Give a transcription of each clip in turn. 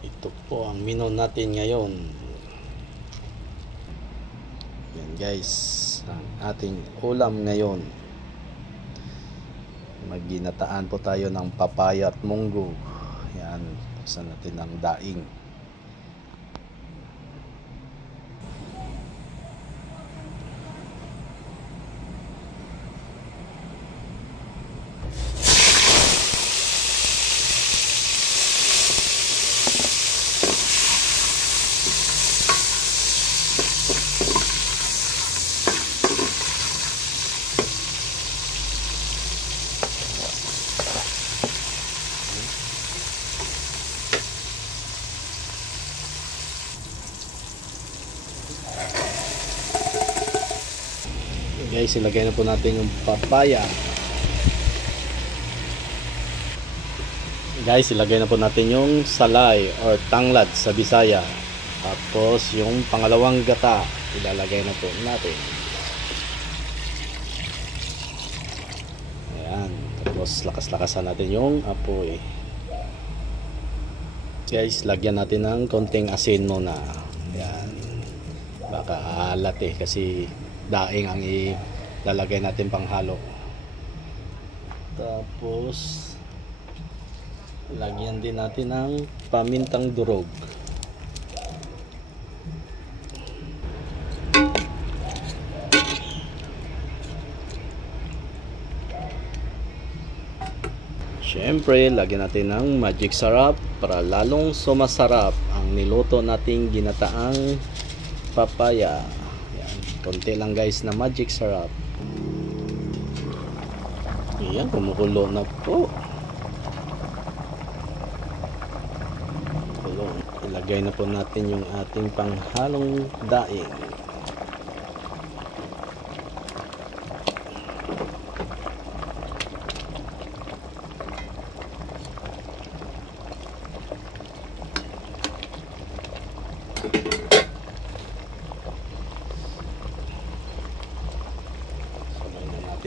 Ito po ang menu natin ngayon. Yan guys, ang ating ulam ngayon. Magginataan po tayo ng papaya at munggo. Yan, buksan natin ng daing. Guys, ilagay na po natin yung papaya. Guys, ilagay na po natin yung salay or tanglad sa Bisaya. Tapos yung pangalawang gata, ilalagay na po natin. Ayan. Tapos lakas-lakasan natin yung apoy. Guys, lagyan natin ng konting asin muna. Ayan. Baka alat kasi daing ang ilalagay natin panghalo. Tapos lagyan din natin ng pamintang durog. Siyempre, lagyan natin ng magic sarap para lalong sumasarap ang niluto nating ginataang papaya. Konti lang guys na magic sarap. Ayan, kumukulo na po. Ilagay na po natin yung ating panghalong daing.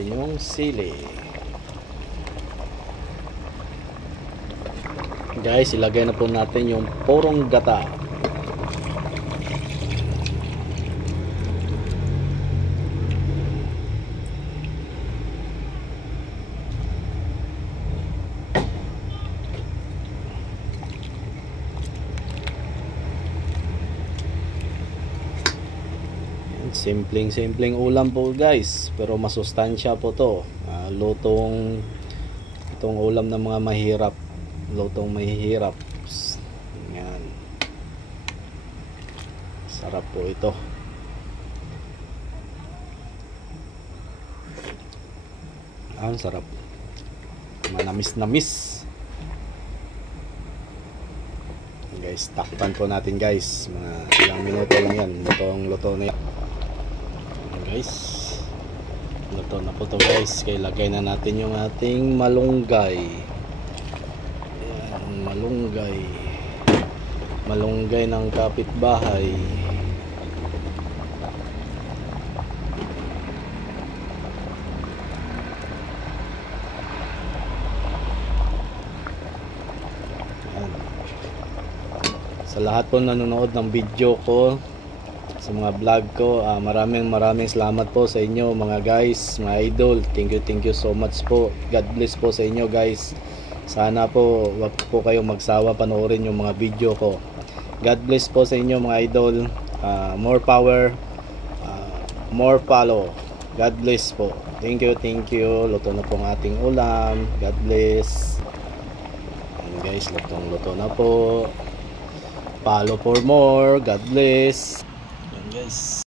Yung sili. Guys, ilagay na po natin yung porong gata. Simpleng ulam po guys, pero masustansya po to. Itong ulam ng mga mahirap, lutong mahihirap. Yan, sarap po ito. Ang sarap, manamis guys. Takpan po natin guys, mga ilang minuto lang yan. Luto na yan guys. Luto na po to guys. Kaya lagay na natin yung ating malunggay. Ayan, malunggay ng kapitbahay. Ayan. Sa lahat po nanonood ng video ko, sa mga vlog ko, maraming salamat po sa inyo mga guys, mga idol. Thank you so much po. God bless po sa inyo guys. Sana po wag po kayong magsawa panoorin yung mga video ko. God bless po sa inyo mga idol. More power, more follow. God bless po. Thank you. Luto na po ang ating ulam. God bless. And guys, luto na po. Follow for more. God bless. Yes.